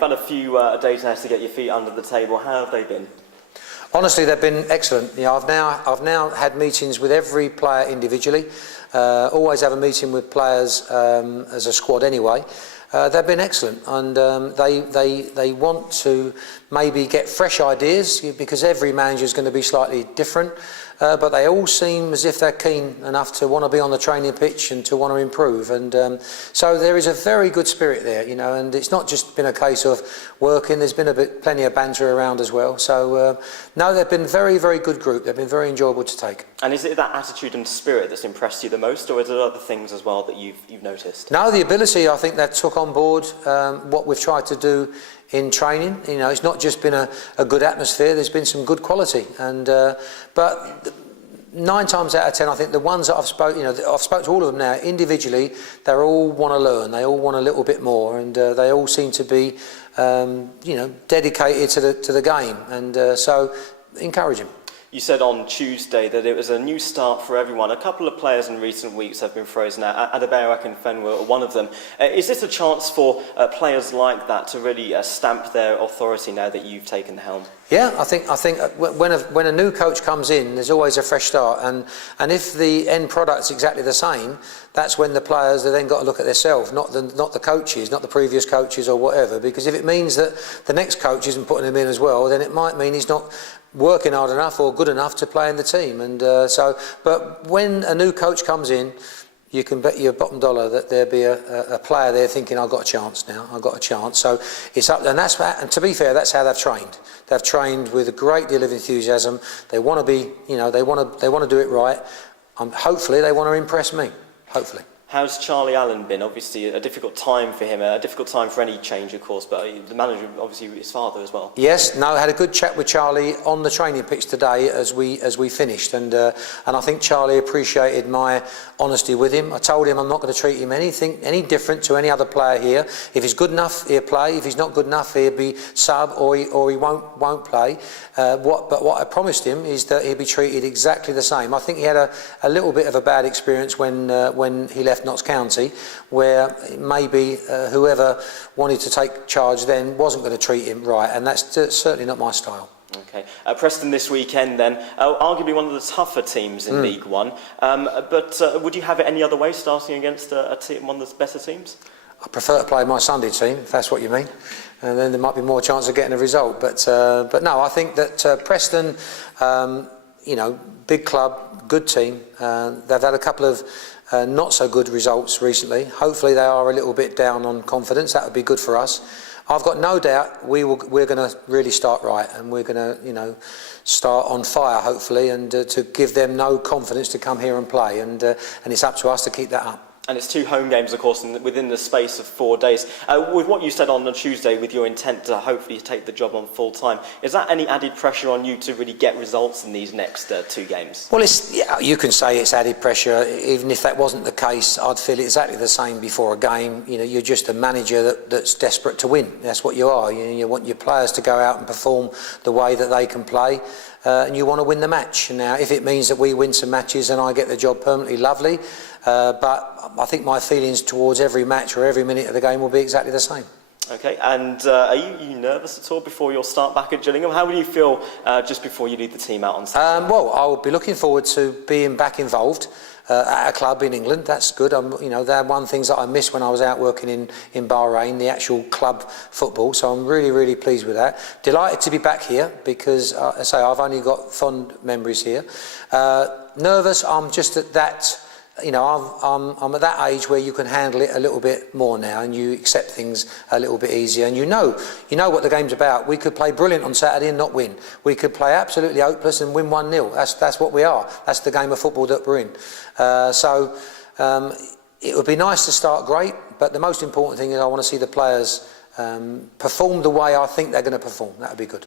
You've had a few days now to get your feet under the table. How have they been? Honestly, they've been excellent. You know, I've now had meetings with every player individually. Always have a meeting with players as a squad anyway. They've been excellent, and they want to maybe get fresh ideas, because every manager is going to be slightly different. But they all seem as if they're keen enough to want to be on the training pitch and to want to improve, and so there is a very good spirit there, you know. And it's not just been a case of working. There's been plenty of banter around as well. So no, they've been very, very good group. They've been very enjoyable to take. And is it that attitude and spirit that's impressed you the most, or is there other things as well that you've noticed? No, the ability. I think that took on board what we've tried to do in training. You know, it's not just been a good atmosphere. There's been some good quality, and but 9 times out of 10, I think the ones that I've spoken to all of them now individually. They all want to learn. They all want a little bit more, and they all seem to be, dedicated to the game, and so encouraging. You said on Tuesday that it was a new start for everyone. A couple of players in recent weeks have been frozen out. Adebayo and Fen were one of them. Is this a chance for players like that to really stamp their authority now that you've taken the helm? Yeah, I think when a new coach comes in, there's always a fresh start, and if the end product's exactly the same, that's when the players have then got to look at themselves, not the coaches, not the previous coaches or whatever. Because if it means that the next coach isn't putting him in as well, then it might mean he's not working hard enough or good enough to play in the team. And but when a new coach comes in, you can bet your bottom dollar that there'll be a player there thinking, I've got a chance now, I've got a chance. So it's up, and and to be fair, that's how they've trained. They've trained with a great deal of enthusiasm. They want to be, they want to do it right. Hopefully they want to impress me, hopefully. How's Charlie Allen been? Obviously a difficult time for him, a difficult time for any change, of course, but the manager, obviously his father as well. Yes, no, I had a good chat with Charlie on the training pitch today as we finished, and I think Charlie appreciated my honesty with him. I told him I'm not going to treat him any different to any other player here. If he's good enough, he'll play. If he's not good enough, he'll be sub, or he won't play. But what I promised him is that he'll be treated exactly the same. I think he had a little bit of a bad experience when he left Notts County, where maybe whoever wanted to take charge then wasn't going to treat him right, and that's certainly not my style. Okay, Preston this weekend then, arguably one of the tougher teams in League One, but would you have it any other way, starting against one of the better teams? I prefer to play my Sunday team, if that's what you mean, and then there might be more chance of getting a result. But no, I think that Preston, big club, good team. They've had a couple of not so good results recently. Hopefully they are a little bit down on confidence. That would be good for us. I've got no doubt we're going to really start right, and we're going to start on fire hopefully, and to give them no confidence to come here and play, and it's up to us to keep that up. And it's 2 home games, of course, within the space of 4 days. With what you said on Tuesday, with your intent to hopefully take the job on full time, is that any added pressure on you to really get results in these next 2 games? Well, you can say it's added pressure. Even if that wasn't the case, I'd feel exactly the same before a game. You're just a manager that's desperate to win. That's what you are. You want your players to go out and perform the way that they can play. And you want to win the match. Now, if it means that we win some matches and I get the job permanently, lovely. But I think my feelings towards every match or every minute of the game will be exactly the same. Okay, and are you nervous at all before your start back at Gillingham? How will you feel just before you lead the team out on Saturday? Well, I will be looking forward to being back involved at a club in England. That's good. They're one of the things that I missed when I was out working in Bahrain, the actual club football. So I'm really, really pleased with that. Delighted to be back here because, as I say, I've only got fond memories here. Nervous. I'm just at that. I'm at that age where you can handle it a little bit more now, and you accept things a little bit easier, and you know what the game's about. We could play brilliant on Saturday and not win. We could play absolutely hopeless and win 1-0. That's what we are. That's the game of football that we're in. So it would be nice to start great, but the most important thing is I want to see the players perform the way I think they're going to perform. That would be good.